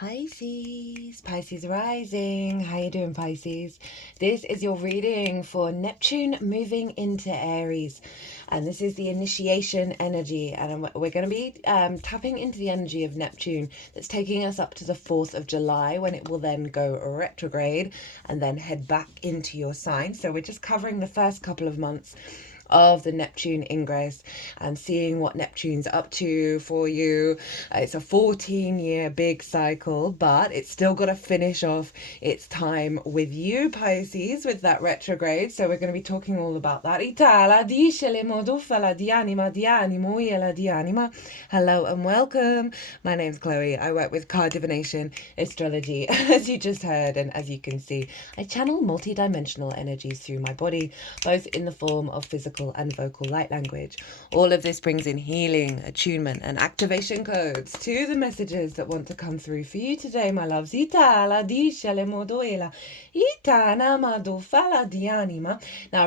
Pisces rising. How you doing, Pisces? This is your reading for Neptune moving into Aries, and this is the initiation energy, and we're going to be tapping into the energy of Neptune that's taking us up to the 4th of July, when it will then go retrograde and then head back into your sign. So we're just covering the first couple of months of the Neptune ingress and seeing what Neptune's up to for you. It's a 14-year big cycle, but it's still got to finish off its time with you, Pisces, with that retrograde. So we're going to be talking all about that. Hello and welcome. My name's Chloe. I work with card divination, astrology, as you just heard, and as you can see, I channel multi-dimensional energies through my body, both in the form of physical and vocal light language. All of this brings in healing, attunement, and activation codes to the messages that want to come through for you today, my loves. Now,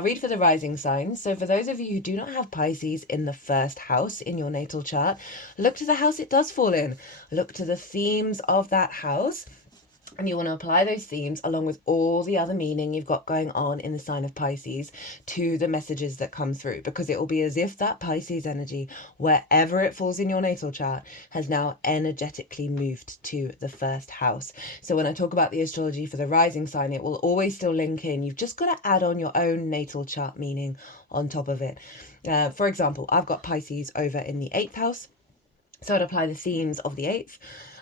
read for the rising signs. So for those of you who do not have Pisces in the first house in your natal chart, look to the house it does fall in. Look to the themes of that house. And you want to apply those themes along with all the other meaning you've got going on in the sign of Pisces to the messages that come through, because it will be as if that Pisces energy, wherever it falls in your natal chart, has now energetically moved to the first house. So when I talk about the astrology for the rising sign, it will always still link in. You've just got to add on your own natal chart meaning on top of it. For example, I've got Pisces over in the 8th house, so I'd apply the themes of the 8th.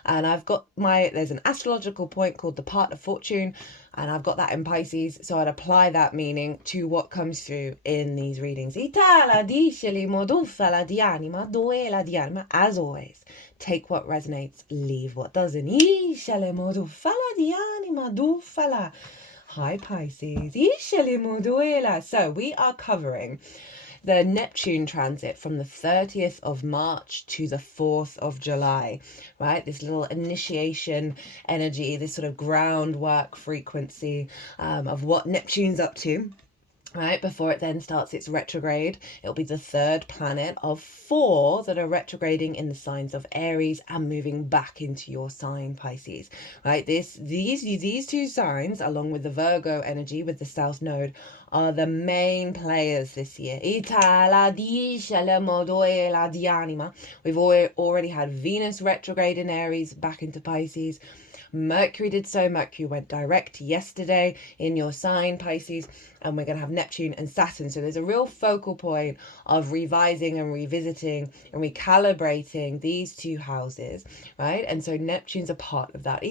And I've got there's an astrological point called the part of fortune, and I've got that in Pisces, so I'd apply that meaning to what comes through in these readings. As always, take what resonates, leave what doesn't. Hi, Pisces. So we are covering the Neptune transit from the 30th of March to the 4th of July, right? This little initiation energy, this sort of groundwork frequency of what Neptune's up to. Right, before it then starts its retrograde. It'll be the 3rd planet of 4 that are retrograding in the signs of Aries and moving back into your sign, Pisces. Right, these two signs, along with the Virgo energy with the South Node, are the main players this year. We've already had Venus retrograde in Aries back into Pisces. Mercury did so. Mercury went direct yesterday in your sign, Pisces, and we're going to have Neptune and Saturn. So there's a real focal point of revising and revisiting and recalibrating these two houses, right? And so Neptune's a part of that.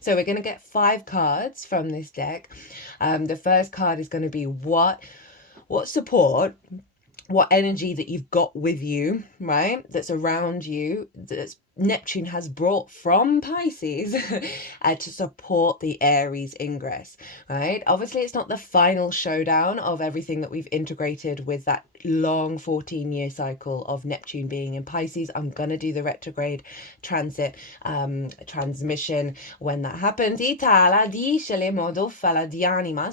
So we're going to get 5 cards from this deck. The first card is going to be what support, what energy that you've got with you, right, that's around you, that's Neptune has brought from Pisces to support the Aries ingress, right? Obviously, it's not the final showdown of everything that we've integrated with that long 14-year cycle of Neptune being in Pisces. I'm going to do the retrograde transit transmission when that happens.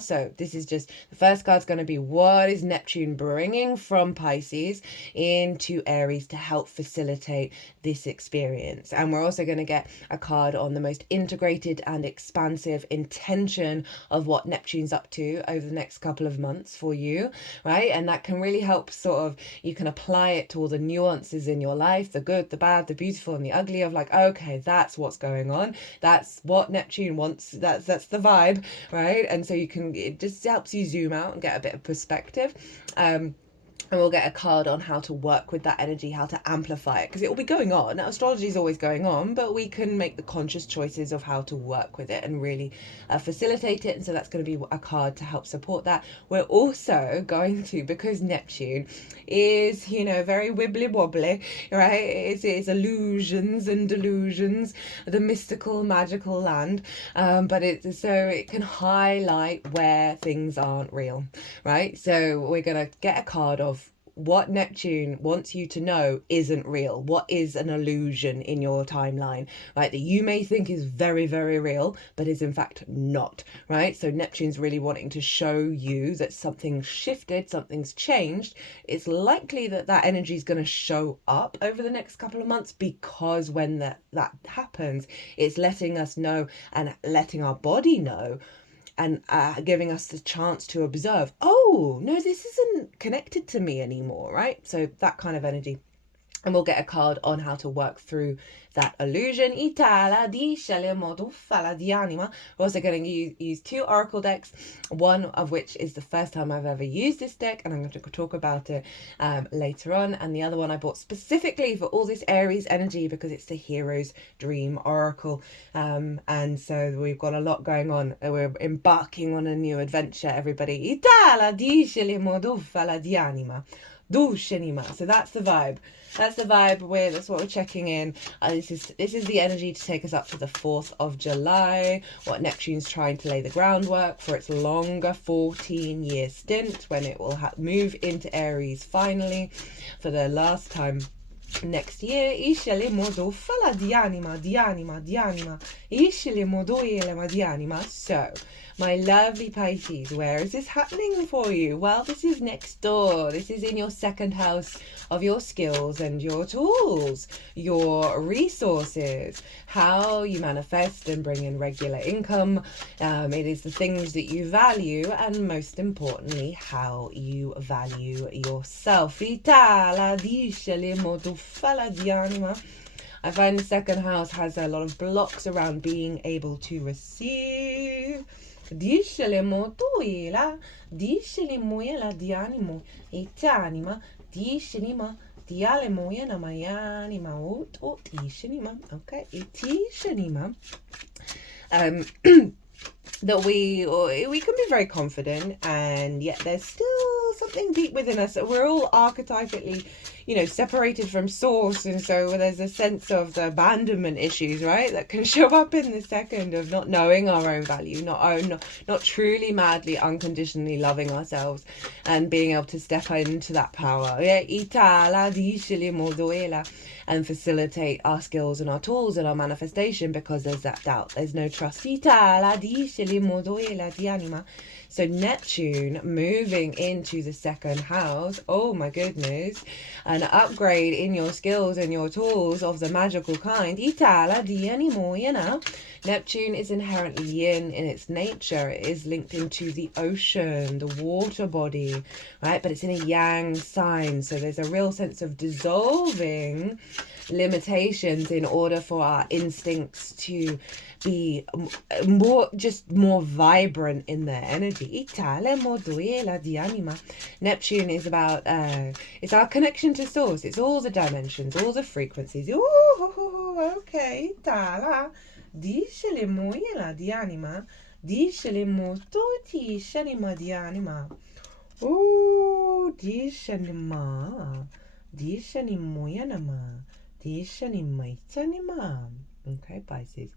So this is just, the first card's going to be what is Neptune bringing from Pisces into Aries to help facilitate this experience. And we're also going to get a card on the most integrated and expansive intention of what Neptune's up to over the next couple of months for you, right? And that can really help you can apply it to all the nuances in your life, the good, the bad, the beautiful, and the ugly, of like, okay, that's what's going on. That's what Neptune wants. That's the vibe, right? And so it just helps you zoom out and get a bit of perspective. And we'll get a card on how to work with that energy, how to amplify it, because it will be going on. Now, astrology is always going on, but we can make the conscious choices of how to work with it and really facilitate it. And so that's going to be a card to help support that. We're also going to, because Neptune is, very wibbly wobbly, right? It's illusions and delusions, the mystical, magical land. But it can highlight where things aren't real, right? So we're going to get a card of what Neptune wants you to know isn't real, what is an illusion in your timeline, right? That you may think is very, very real, but is in fact not, right? So Neptune's really wanting to show you that something's shifted, something's changed. It's likely that that energy is going to show up over the next couple of months, because when that happens, it's letting us know and letting our body know, and giving us the chance to observe, oh, no, this isn't connected to me anymore, right? So that kind of energy. And we'll get a card on how to work through that illusion. We're also going to use 2 oracle decks, one of which is the first time I've ever used this deck, and I'm going to talk about it later on. And the other one I bought specifically for all this Aries energy because it's the Hero's Dream Oracle. And so we've got a lot going on. We're embarking on a new adventure, everybody. So that's the vibe. That's the vibe. That's what we're checking in. This is the energy to take us up to the 4th of July. What Neptune's trying to lay the groundwork for its longer 14-year stint, when it will move into Aries finally for the last time next year. So, my lovely Pisces, where is this happening for you? Well, this is next door. This is in your 2nd house of your skills and your tools, your resources, how you manifest and bring in regular income. It is the things that you value, and most importantly, how you value yourself. I find the 2nd house has a lot of blocks around being able to receive. Discelemo tuila, discelimuyela dianimo, itanima, discelima, dialemoyena mayanima, ot ishenima, okay, itishenima. That we can be very confident, and yet there's still something deep within us. We're all archetypically, separated from source, and so there's a sense of the abandonment issues, right, that can show up in the 2nd, of not knowing our own value, not truly madly unconditionally loving ourselves and being able to step into that power, and facilitate our skills and our tools and our manifestation, because there's that doubt, there's no trust. So Neptune moving into the 2nd house, oh my goodness, an upgrade in your skills and your tools of the magical kind. Neptune is inherently yin in its nature. It is linked into the ocean, the water body, right? But it's in a yang sign, so there's a real sense of dissolving limitations in order for our instincts to be more vibrant in their energy. Neptune is about it's our connection to source. It's all the dimensions, all the frequencies. Ooh, okay. Dicele moyela di anima, dicele mototi shanima di anima. Oh, dishanima, dishanimoyanama, dishanimaitanima. Okay, Pisces.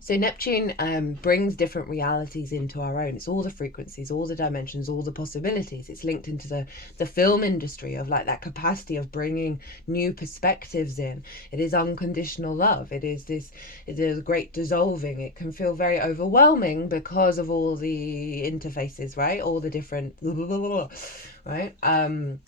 So Neptune brings different realities into our own. It's all the frequencies, all the dimensions, all the possibilities. It's linked into the film industry of like that capacity of bringing new perspectives in. It is unconditional love. It is a great dissolving. It can feel very overwhelming because of all the interfaces, right? All the different, right? And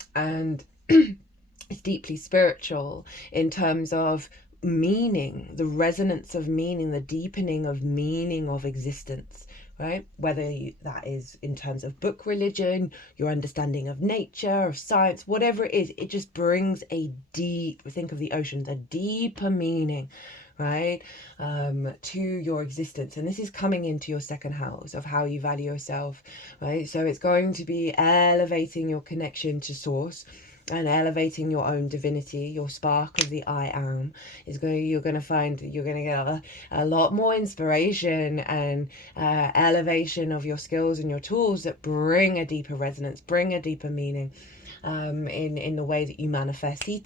it's deeply spiritual in terms of meaning, the resonance of meaning, the deepening of meaning of existence, right? Whether that is in terms of book religion, your understanding of nature, of science, whatever it is, it just brings think of the oceans, a deeper meaning, right, to your existence. And this is coming into your 2nd house of how you value yourself, right? So it's going to be elevating your connection to source, and elevating your own divinity, your spark of the I am. You're going to get a lot more inspiration and elevation of your skills and your tools that bring a deeper resonance, bring a deeper meaning in the way that you manifest. I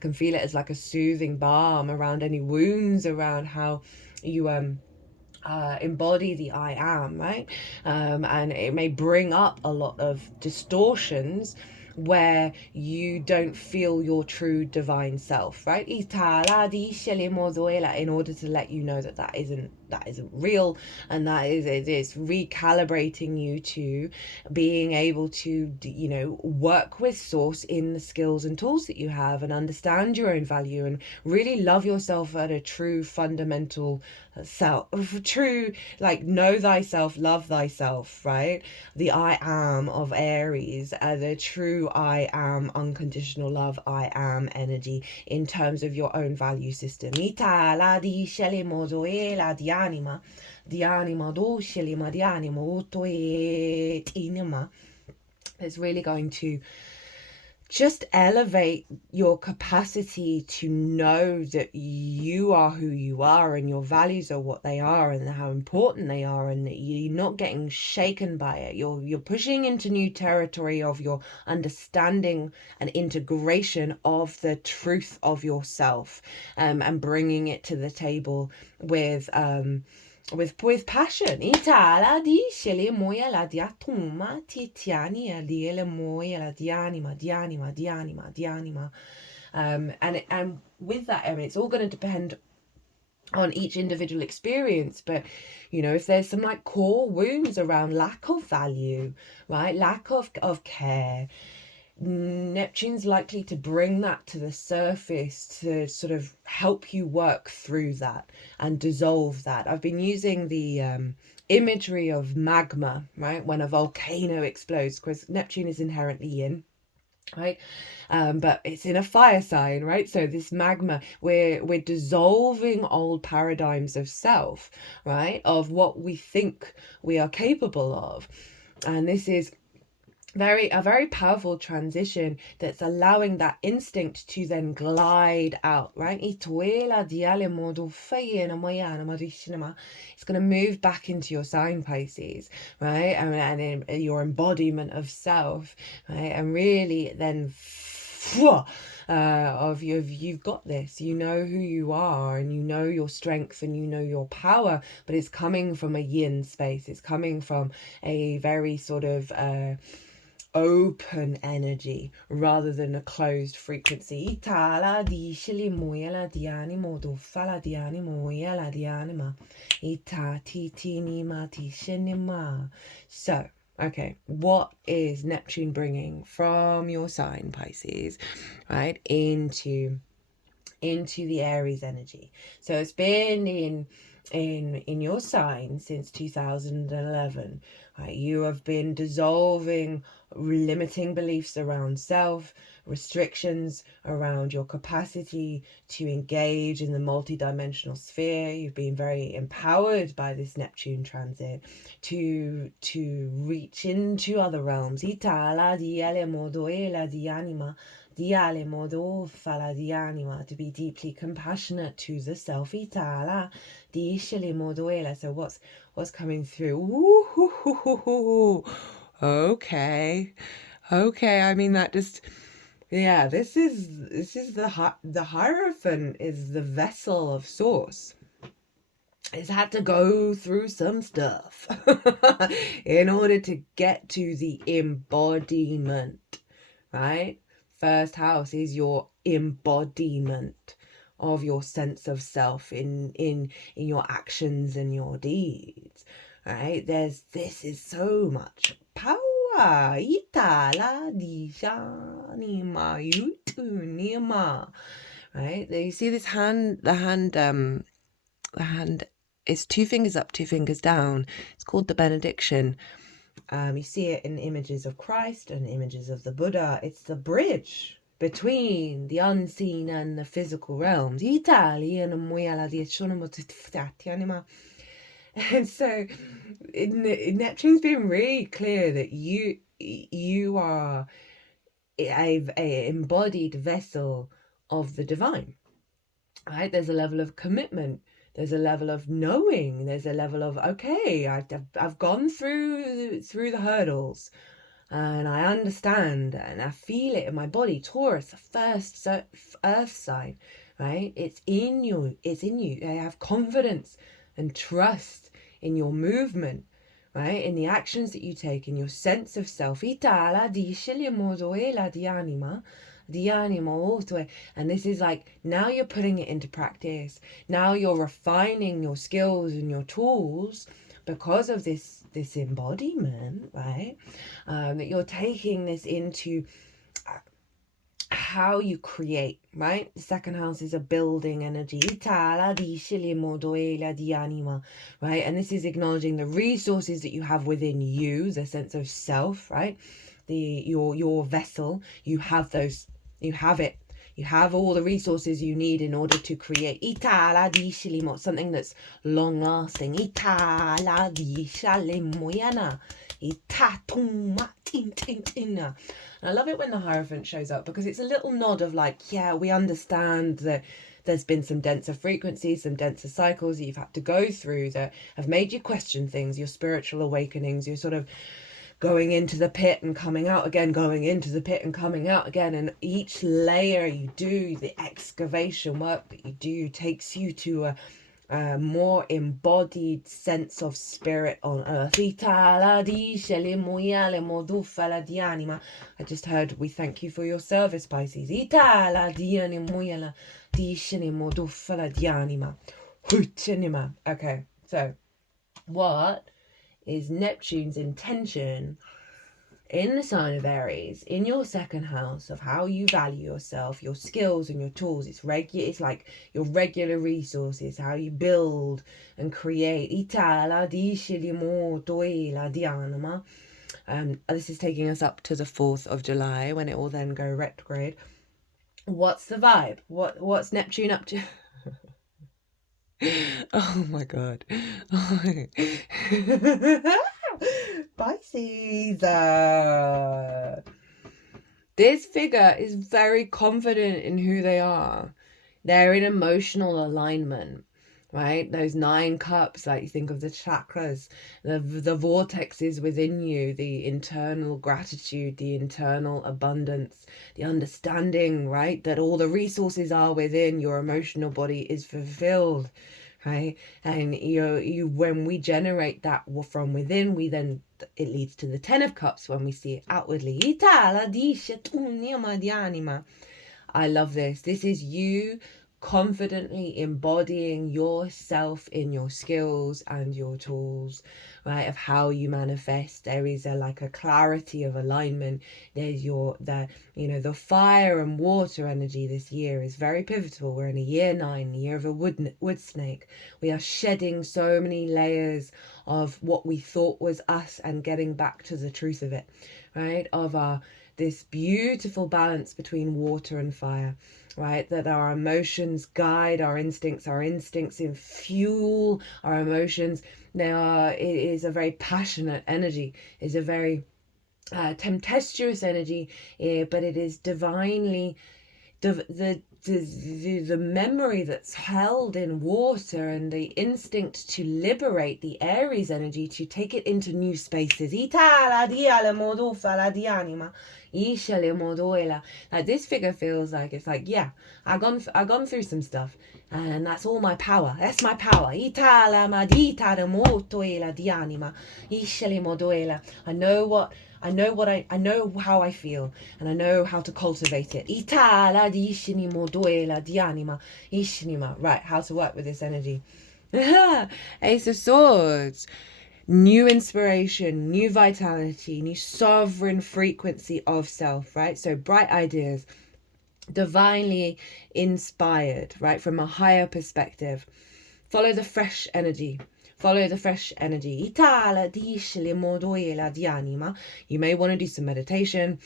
can feel it as like a soothing balm around any wounds, around how you embody the I am, right? And it may bring up a lot of distortions where you don't feel your true divine self, right? In order to let you know that that isn't real, and that it's recalibrating you to being able to, you know, work with source in the skills and tools that you have, and understand your own value, and really love yourself at a true fundamental self, true, like, know thyself, love thyself, right? The I am of Aries, the true I am, unconditional love, I am energy in terms of your own value system. Ita la di shele mozo e la di anima do shele ma di animo to e tinima. It's really going to just elevate your capacity to know that you are who you are, and your values are what they are, and how important they are, and that you're not getting shaken by it. You're pushing into new territory of your understanding and integration of the truth of yourself, and bringing it to the table with passion. Itala di shele moya la diatuma titiani aliele moya la dianima. And with that, I mean, it's all going to depend on each individual experience, but you know, if there's some like core wounds around lack of value, right, lack of care, Neptune's likely to bring that to the surface to sort of help you work through that and dissolve that. I've been using the imagery of magma, right, when a volcano explodes, because Neptune is inherently yin, right, but it's in a fire sign, right? So this magma, we're dissolving old paradigms of self, right, of what we think we are capable of, and this is a very powerful transition that's allowing that instinct to then glide out, right? It's going to move back into your sign, Pisces, right? And your embodiment of self, right? And really then you've got this, you know who you are, and you know your strength, and you know your power, but it's coming from a yin space. It's coming from a very sort of open energy rather than a closed frequency. So, okay, what is Neptune bringing from your sign, Pisces, right, into the Aries energy? So it's been in your sign since 2011, right? You have been dissolving limiting beliefs around self, restrictions around your capacity to engage in the multidimensional sphere. You've been very empowered by this Neptune transit to reach into other realms. To be deeply compassionate to the self. So what's coming through? Okay, I mean, that just, yeah, this is the Hierophant is the vessel of source. It's had to go through some stuff in order to get to the embodiment, right? First house is your embodiment of your sense of self in your actions and your deeds, right? This is so much power. Itala di shanima yutunima. Right? You see this hand, the hand is 2 fingers up, 2 fingers down. It's called the benediction. You see it in images of Christ and images of the Buddha. It's the bridge between the unseen and the physical realms. And so Neptune's been really clear that you are a embodied vessel of the divine, right? There's a level of commitment, there's a level of knowing, there's a level of, okay, I've gone through the hurdles, and I understand, and I feel it in my body. Taurus, the first earth sign, right? It's in you. I have confidence and trust in your movement, right? In the actions that you take, in your sense of self. And this is like, now you're putting it into practice. Now you're refining your skills and your tools because of this embodiment, right? That you're taking this into how you create, right? The second house is a building energy, right? And this is acknowledging the resources that you have within you, the sense of self, right? Your vessel, you have those, you have it. You have all the resources you need in order to create something that's long lasting. And I love it when the Hierophant shows up, because it's a little nod of like, yeah, we understand that there's been some denser frequencies, some denser cycles that you've had to go through that have made you question things, your spiritual awakenings, you're sort of going into the pit and coming out again, going into the pit and coming out again. And each layer you do, the excavation work that you do, takes you to a more embodied sense of spirit on earth. I just heard, we thank you for your service, Pisces. Okay, so what is Neptune's intention in the sign of Aries, in your second house, of how you value yourself, your skills and your tools? It's like your regular resources, how you build and create. This is taking us up to the 4th of July, when it will then go retrograde. What's the vibe? What's Neptune up to? Oh my god. Pisces. This figure is very confident in who they are. They're in emotional alignment, right? Those 9 cups, like you think of the chakras, the vortexes within you, the internal gratitude, the internal abundance, the understanding, right? That all the resources are within your emotional body is fulfilled, right? And you when we generate that from within, it leads to the 10 of cups when we see it outwardly. I love this. This is you confidently embodying yourself in your skills and your tools, right, of how you manifest. There is a clarity of alignment. There's the fire and water energy this year is very pivotal. We're in a year 9, the year of a wood snake. We are shedding so many layers of what we thought was us and getting back to the truth of it, right, of this beautiful balance between water and fire, right? That our emotions guide our instincts fuel our emotions. It is a very passionate energy, it's a very tempestuous energy, but it is divinely the memory that's held in water, and the instinct to liberate the Aries energy, to take it into new spaces. Like, this figure feels like, it's like, yeah, I've gone through some stuff, and that's all my power. That's my power. I know how I feel, and I know how to cultivate it. Right, how to work with this energy. Ace of Swords. New inspiration, new vitality, new sovereign frequency of self, right? So bright ideas, divinely inspired, right, from a higher perspective. Follow the fresh energy. You may want to do some meditation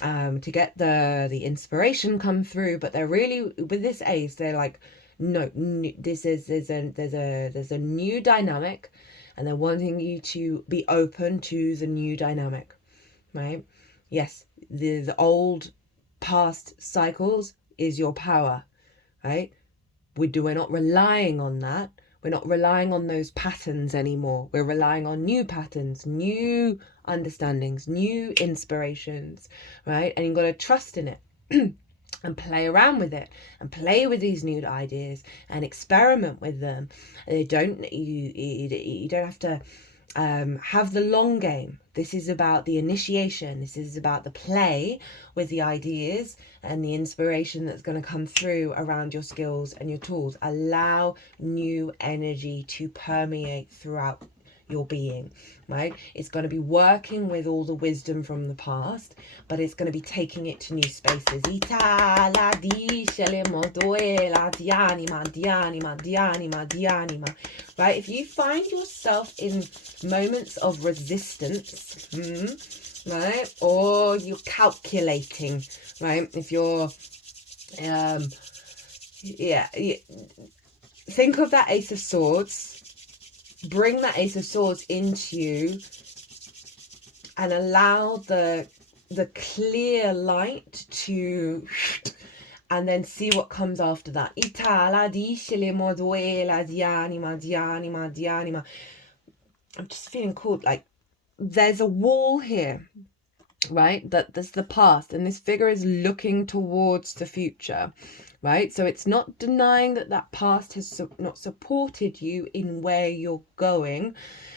to get the inspiration come through, but they're really, with this ace, they're like, no, there's a new dynamic, and they're wanting you to be open to the new dynamic, right? Yes, the old past cycles is your power, right? We're not relying on that. We're not relying on those patterns anymore. We're relying on new patterns, new understandings, new inspirations, right? And you've got to trust in it. and play around with it and play with these new ideas and experiment with them. You don't have to have the long game. This is about the initiation. This is about the play with the ideas and the inspiration that's going to come through around your skills and your tools. Allow new energy to permeate throughout your being, right? It's going to be working with all the wisdom from the past, but it's going to be taking it to new spaces. Right? If you find yourself in moments of resistance, right, or you're calculating, right, if you're think of that Ace of Swords. Bring that Ace of Swords into you and allow the clear light to, and then see what comes after that. I'm just feeling cool. Like there's a wall here, right? That's the past, and this figure is looking towards the future. Right, so it's not denying that past has not supported you in where you're going,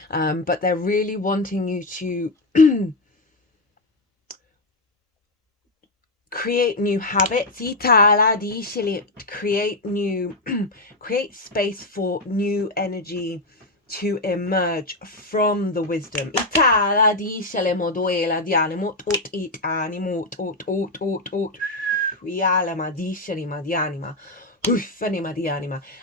but they're really wanting you to create new habits, create space for new energy to emerge from the wisdom.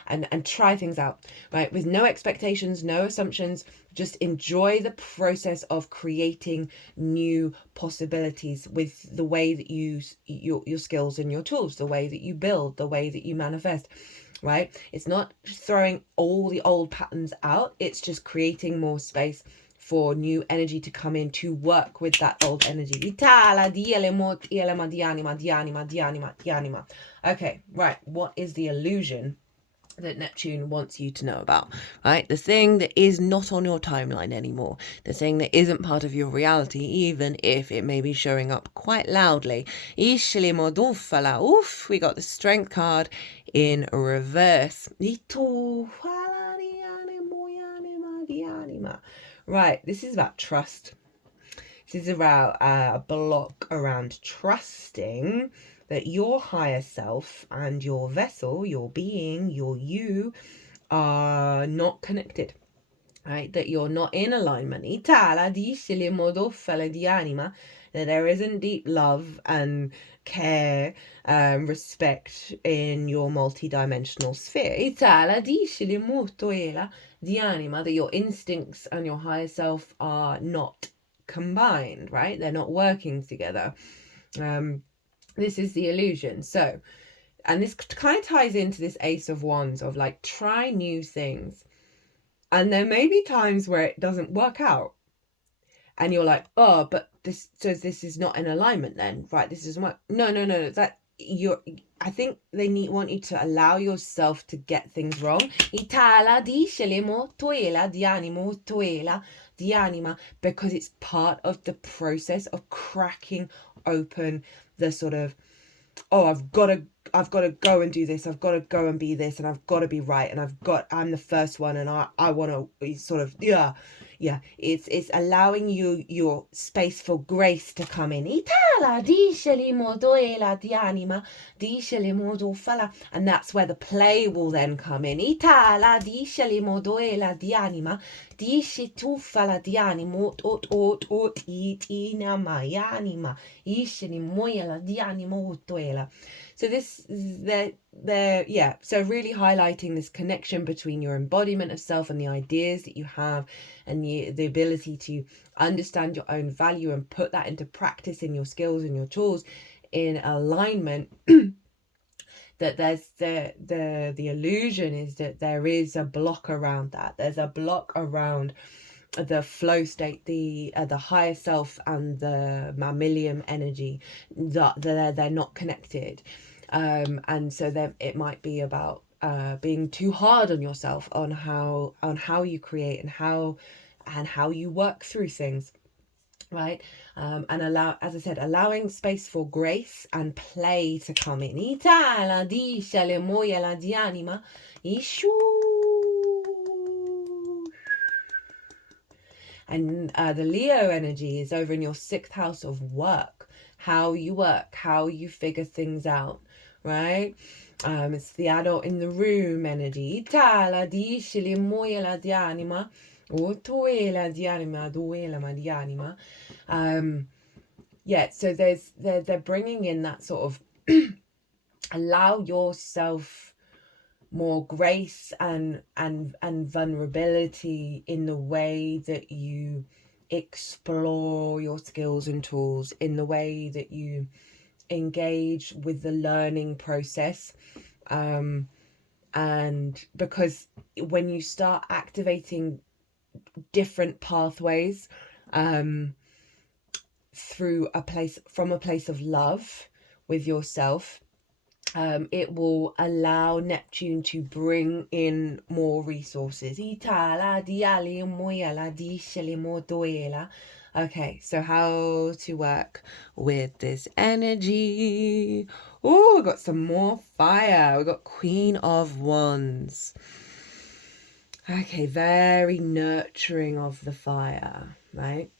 And try things out, right, with no expectations, no assumptions. Just enjoy the process of creating new possibilities with the way that you use your skills and your tools, the way that you build, the way that you manifest, right? It's not throwing all the old patterns out, it's just creating more space for new energy to come in to work with that old energy. Okay, right. What is the illusion that Neptune wants you to know about, right? The thing that is not on your timeline anymore. The thing that isn't part of your reality, even if it may be showing up quite loudly. Oof, we got the Strength card in reverse. Right, this is about trust. This is about a block around trusting that your higher self and your vessel, your being, your you, are not connected. Right, that you're not in alignment. That there isn't deep love and care, respect in your multi-dimensional sphere. That your instincts and your higher self are not combined, right? They're not working together. This is the illusion. So, and this kind of ties into this Ace of Wands of like, try new things. And there may be times where it doesn't work out. And you're like, oh, but this is not in alignment then, right? This isn't work. No. I think they want you to allow yourself to get things wrong. Because it's part of the process of cracking open the sort of, oh, I've got to go and do this, I've got to go and be this, and I've got to be right, and I'm the first one, and I want to sort of, it's allowing you your space for grace to come in. And that's where the play will then come in. So so really highlighting this connection between your embodiment of self and the ideas that you have, and the ability to understand your own value and put that into practice in your skills and your tools in alignment. That there's the illusion is that there is a block around that. There's a block around the flow state, the higher self and the mammalian energy, that they're not connected, and so then it might be about being too hard on yourself on how you create and how you work through things, right? And as I said, allowing space for grace and play to come in. Itala di shale moya la di anima. Ishu. And the Leo energy is over in your 6th house of work, how you figure things out, right? It's the adult in the room energy. Itala di shale moya la di anima. Otoela di anima, duela ma di anima. Yeah, so they're bringing in that sort of allow yourself more grace and vulnerability in the way that you explore your skills and tools, in the way that you engage with the learning process. And because when you start activating different pathways from a place of love with yourself, it will allow Neptune to bring in more resources. Okay, so how to work with this energy? Oh, we got some more fire. We got Queen of Wands. Okay, very nurturing of the fire, right?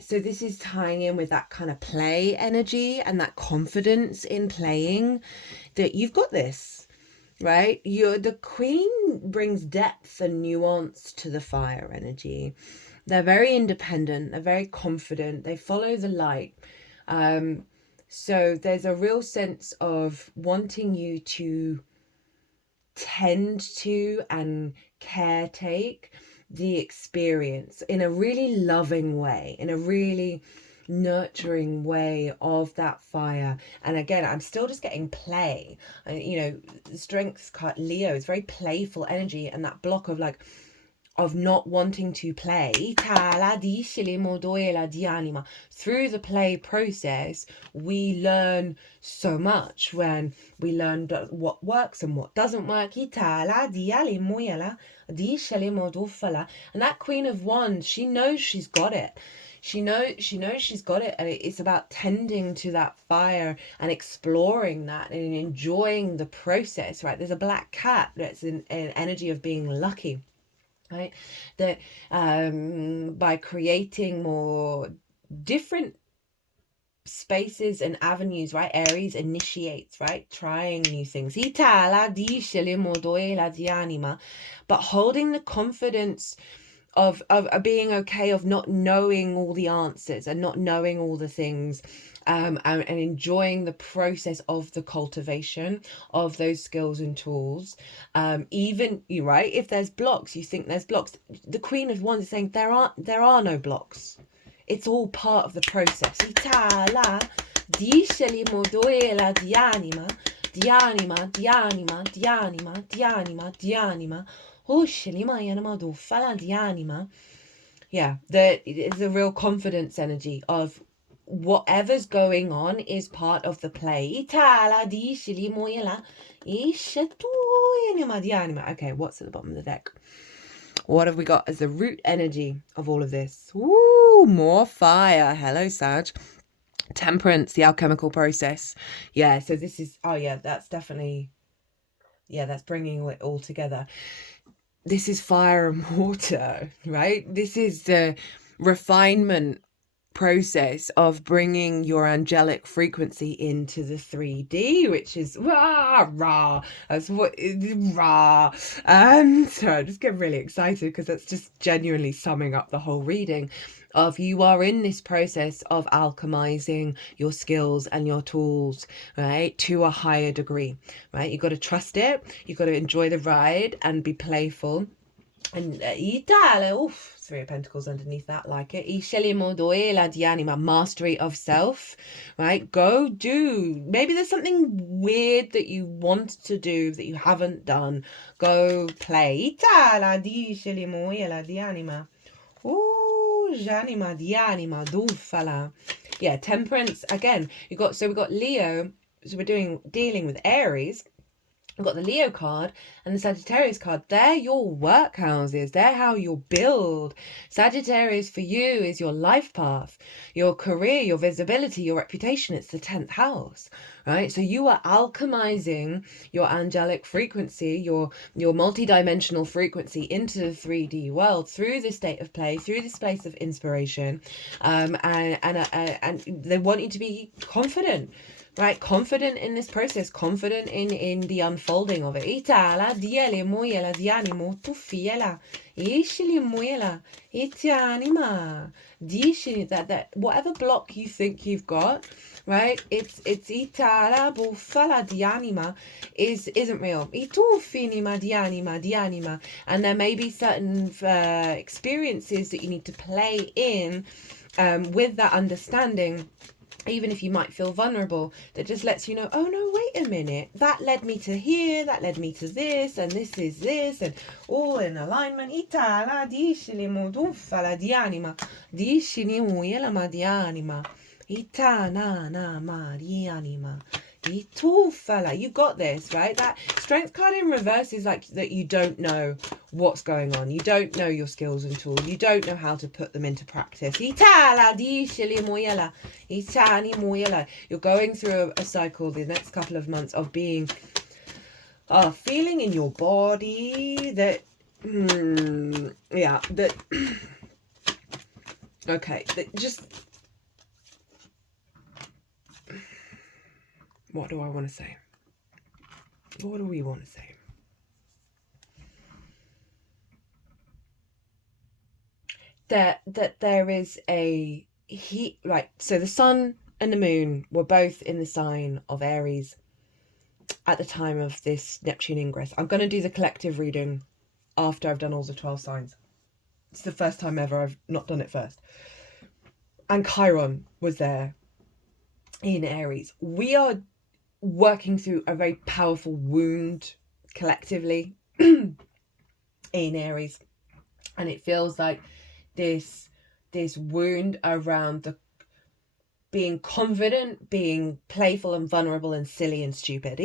So this is tying in with that kind of play energy and that confidence in playing, that you've got this, right? The Queen brings depth and nuance to the fire energy. They're very independent, they're very confident, they follow the light. So there's a real sense of wanting you to tend to and caretake the experience in a really loving way, in a really nurturing way of that fire. And again, I'm still just getting play. The strength card Leo is very playful energy, and that block of not wanting to play through the play process, we learn so much. When we learn what works and what doesn't work, and that Queen of Wands, she knows she's got it. She knows she's got it, and it's about tending to that fire and exploring that and enjoying the process, right? There's a black cat that's an energy of being lucky, right? That by creating more different spaces and avenues, right? Aries initiates, right? Trying new things. But holding the confidence of being okay, of not knowing all the answers and not knowing all the things, and enjoying the process of the cultivation of those skills and tools. Even you, right? If there's blocks, you think there's blocks. The Queen of Wands is saying there are no blocks. It's all part of the process. Yeah, there is a real confidence energy of whatever's going on is part of the play. Okay, what's at the bottom of the deck? What have we got as the root energy of all of this? Ooh, more fire. Hello, Sag. Temperance, the alchemical process. Yeah, so this is, that's definitely, that's bringing it all together. This is fire and water, right? This is the refinement process of bringing your angelic frequency into the 3D, which is rah. That's what rah. So I just get really excited because that's just genuinely summing up the whole reading of you are in this process of alchemizing your skills and your tools, right, to a higher degree, right? You got to trust it, you got to enjoy the ride and be playful. And Three of Pentacles underneath that, like it. Mastery of self, right? Go do. Maybe there's something weird that you want to do that you haven't done. Go play. Yeah, temperance again. We got Leo. So we're dealing with Aries. I've got the Leo card and the Sagittarius card. They're your work houses. They're how you'll build. Sagittarius for you is your life path, your career, your visibility, your reputation. It's the 10th house, right? So you are alchemizing your angelic frequency, your multi-dimensional frequency into the 3D world through this state of play, through this space of inspiration. And they want you to be confident. Right, confident in this process, confident in the unfolding of it. Itala diele moyela dianimo tufiela ishili moyela itianima dishini that whatever block you think you've got, right? It's itala bufala dianima isn't real. Itufinima dianima, and there may be certain experiences that you need to play in with that understanding. Even if you might feel vulnerable, that just lets you know, oh no, wait a minute, that led me to here, that led me to this, and this is this, and all in alignment. Itala dishili mudufala dianima, dishini muyela madianima, itana na marianima. You got this, right? That strength card in reverse is like that you don't know what's going on. You don't know your skills and tools. You don't know how to put them into practice. You're going through a cycle the next couple of months of being feeling in your body that okay, that just what do I want to say? What do we want to say? That there is a heat, right? So the sun and the moon were both in the sign of Aries at the time of this Neptune ingress. I'm going to do the collective reading after I've done all the 12 signs. It's the first time ever I've not done it first. And Chiron was there in Aries. We are working through a very powerful wound collectively in Aries, and it feels like this wound around the being confident, being playful and vulnerable and silly and stupid.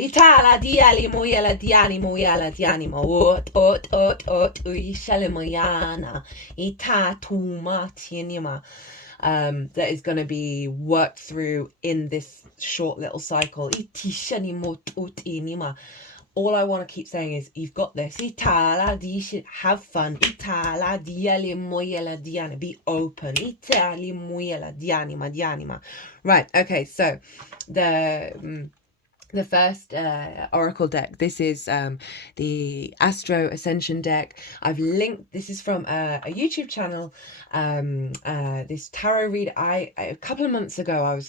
That is going to be worked through in this short little cycle. All I want to keep saying is, you've got this. Have fun. Be open. Right, okay, so the first oracle deck, this is the Astro Ascension deck. I've linked, this is from a YouTube channel, this tarot read. A couple of months ago,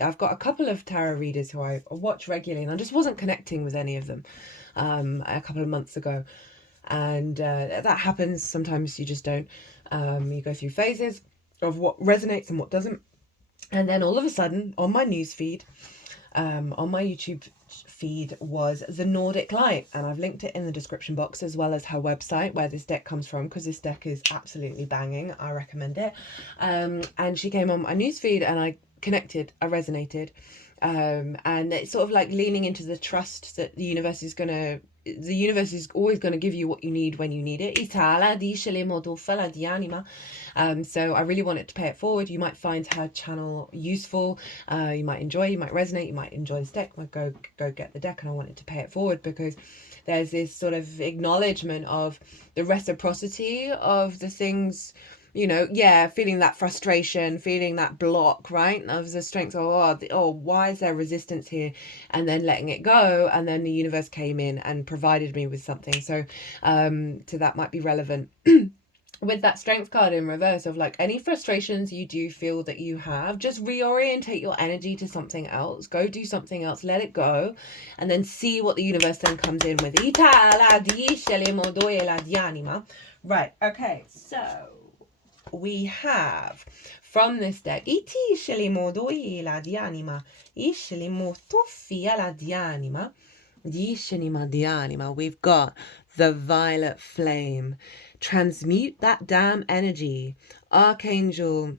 I've got a couple of tarot readers who I watch regularly, and I just wasn't connecting with any of them a couple of months ago. And that happens. Sometimes you just don't. You go through phases of what resonates and what doesn't. And then all of a sudden, on my news feed, on my YouTube feed, was the Nordic Light, and I've linked it in the description box, as well as her website where this deck comes from, because this deck is absolutely banging. I recommend it. And she came on my news feed, and I connected, I resonated, and it's sort of like leaning into the trust that the universe is always going to give you what you need when you need it. So I really wanted to pay it forward. You might find her channel useful, you might enjoy, you might resonate, you might enjoy this deck. Go get the deck, and I wanted to pay it forward because there's this sort of acknowledgement of the reciprocity of the things, you know, feeling that frustration, feeling that block, right, of the strength of, why is there resistance here, and then letting it go, and then the universe came in and provided me with something. So that might be relevant. With that strength card in reverse, of like any frustrations you do feel that you have, just reorientate your energy to something else. Go do something else, let it go, and then see what the universe then comes in with. Right, okay, so we have from this deck, we've got the Violet Flame. Transmute that damn energy. Archangel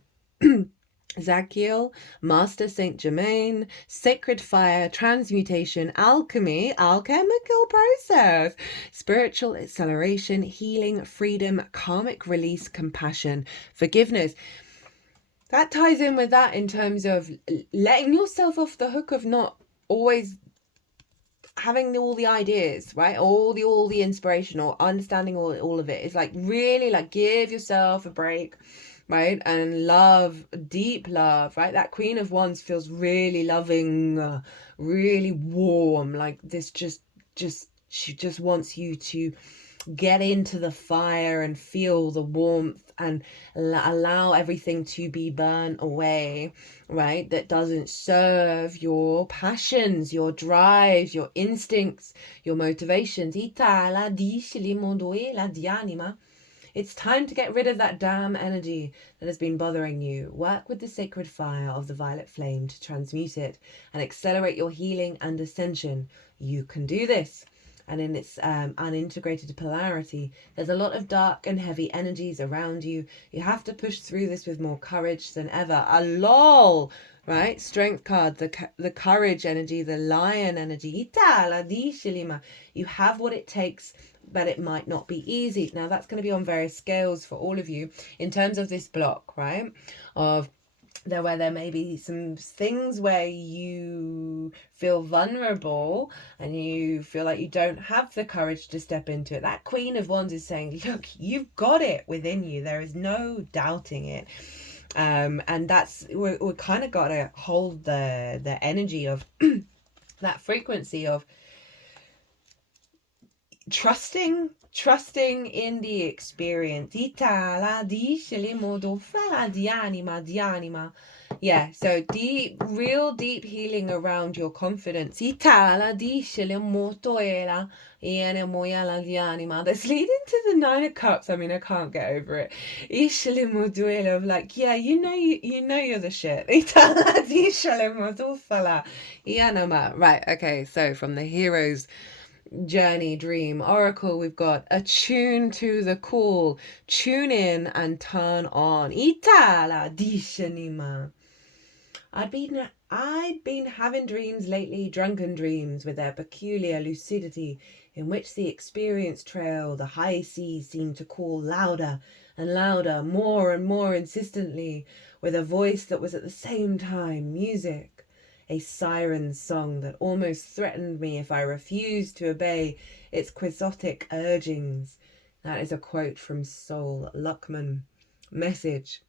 Zachiel, Master Saint Germain, Sacred Fire, Transmutation, Alchemy, Alchemical Process, Spiritual Acceleration, Healing, Freedom, Karmic Release, Compassion, Forgiveness. That ties in with that in terms of letting yourself off the hook of not always having all the ideas, right? All the inspiration or understanding all of it. It's like really like give yourself a break, right? And love, deep love, right? That Queen of Wands feels really loving, really warm. Like this she just wants you to get into the fire and feel the warmth and allow everything to be burnt away, right? That doesn't serve your passions, your drives, your instincts, your motivations. It's time to get rid of that damn energy that has been bothering you. Work with the sacred fire of the violet flame to transmute it and accelerate your healing and ascension. You can do this. And in its unintegrated polarity, there's a lot of dark and heavy energies around you. You have to push through this with more courage than ever. A lol, right? Strength card, the courage energy, the lion energy. You have what it takes, but it might not be easy. Now that's going to be on various scales for all of you in terms of this block, right? Where there may be some things where you feel vulnerable and you feel like you don't have the courage to step into it. That Queen of Wands is saying, look, you've got it within you. There is no doubting it. And that's, we're kind of got to hold the energy of that frequency of trusting in the experience. Yeah, so real deep healing around your confidence. That's leading to the Nine of Cups. I mean, I can't get over it. Of like, yeah, you know you're the shit. Right, okay, so from the heroes journey dream oracle, we've got attune to the call, tune in and turn on. I'd been having dreams lately, drunken dreams with their peculiar lucidity, in which the experience trail, the high seas seemed to call louder and louder, more and more insistently, with a voice that was at the same time music. A siren's song that almost threatened me if I refused to obey its quixotic urgings. That is a quote from Sol Luckman. Message.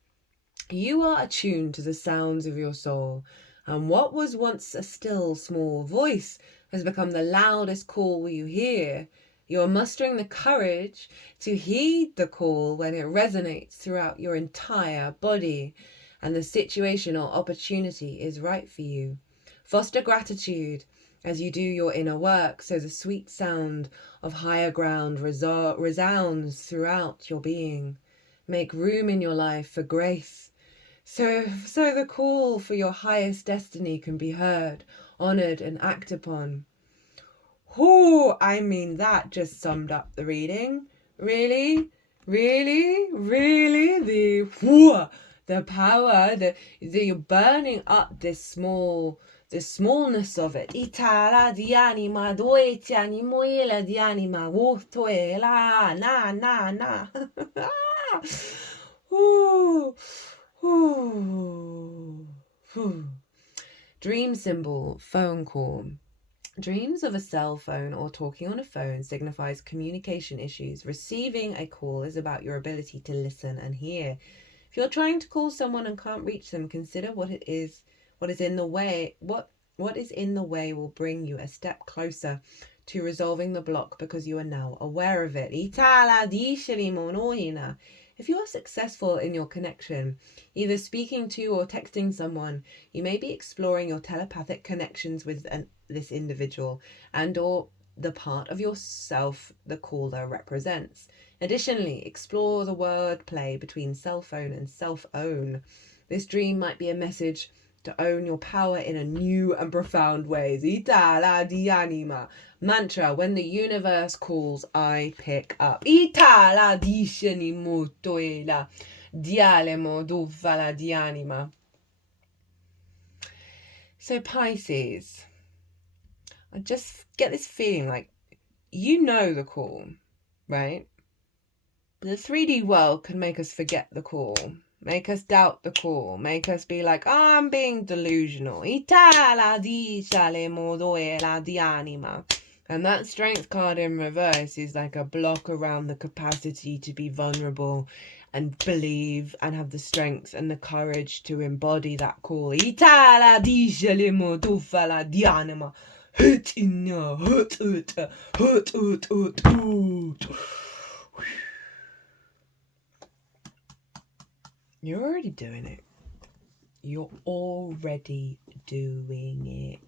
You are attuned to the sounds of your soul, and what was once a still small voice has become the loudest call you hear. You are mustering the courage to heed the call when it resonates throughout your entire body, and the situation or opportunity is right for you. Foster gratitude as you do your inner work, so the sweet sound of higher ground resounds throughout your being. Make room in your life for grace, so the call for your highest destiny can be heard, honored, and acted upon. Oh, I mean, that just summed up the reading. Really, the power, you're burning up this smallness of it. Itala di anima, doeti animoela di anima, wotoela, na. Dream symbol, phone call. Dreams of a cell phone or talking on a phone signifies communication issues. Receiving a call is about your ability to listen and hear. If you're trying to call someone and can't reach them, consider what is in the way. What is in the way will bring you a step closer to resolving the block because you are now aware of it. If you are successful in your connection, either speaking to or texting someone, you may be exploring your telepathic connections with this individual and or the part of yourself the caller represents. Additionally, explore the word play between cell phone and self-own. This dream might be a message to own your power in a new and profound ways. Itala di anima. Mantra, when the universe calls, I pick up. Itala di shenimotoela. Dialemo duvala di anima. So Pisces, I just get this feeling like you know the call, right? The 3D world can make us forget the call, make us doubt the call, make us be like, oh, I'm being delusional. And that strength card in reverse is like a block around the capacity to be vulnerable and believe and have the strength and the courage to embody that call. You're already doing it. You're already doing it.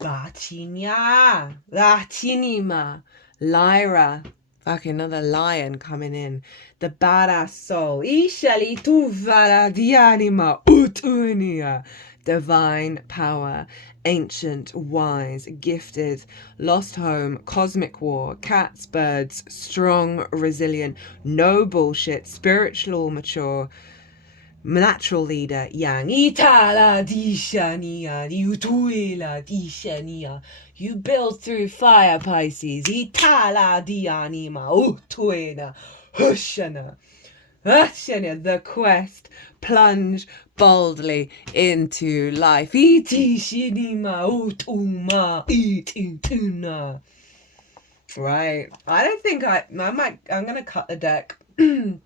Latinia, Latinima, Lyra. Fucking another lion coming in. The badass soul. Ishali tuvala dianima utunia. Divine power. Ancient, wise, gifted, lost home, cosmic war, cats, birds, strong, resilient, no bullshit, spiritual, mature, natural leader, yang. Itala dishania, utuila dishania. You build through fire, Pisces. Itala dianima, utuina, hushana. The quest, plunge boldly into life. Right. I don't think I'm gonna cut the deck to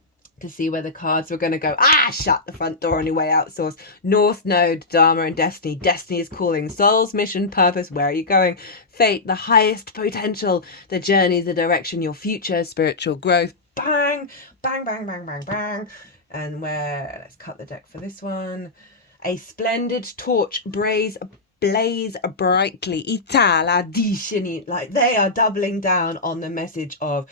see where the cards were gonna go. Shut the front door on your way out, source. North Node, Dharma and Destiny. Destiny is calling. Souls, mission, purpose. Where are you going? Fate, the highest potential. The journey, the direction, your future, spiritual growth. Bang, bang, bang, bang, bang, bang. And let's cut the deck for this one. A splendid torch blaze brightly. Itala dishini. Like they are doubling down on the message of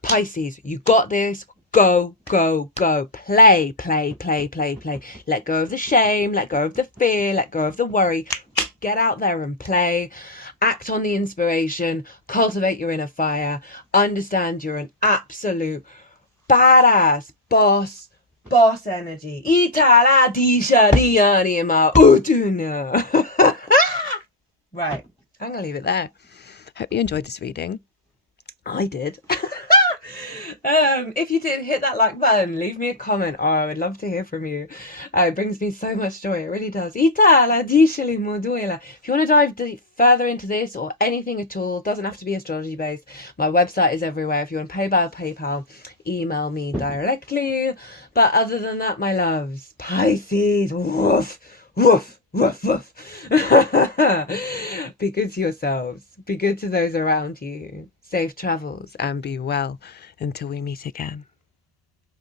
Pisces. You got this. Go, go, go. Play, play, play, play, play. Let go of the shame. Let go of the fear. Let go of the worry. Get out there and play. Act on the inspiration. Cultivate your inner fire. Understand you're an absolute badass boss energy. Right, I'm gonna leave it there. Hope you enjoyed this reading. I did. If you did, hit that like button, leave me a comment. I would love to hear from you. It brings me so much joy. It really does. If you want to dive further into this or anything at all, doesn't have to be astrology based. My website is everywhere. If you want to pay by PayPal, email me directly. But other than that, my loves, Pisces, woof, woof, woof, woof. Be good to yourselves. Be good to those around you. Safe travels and be well until we meet again.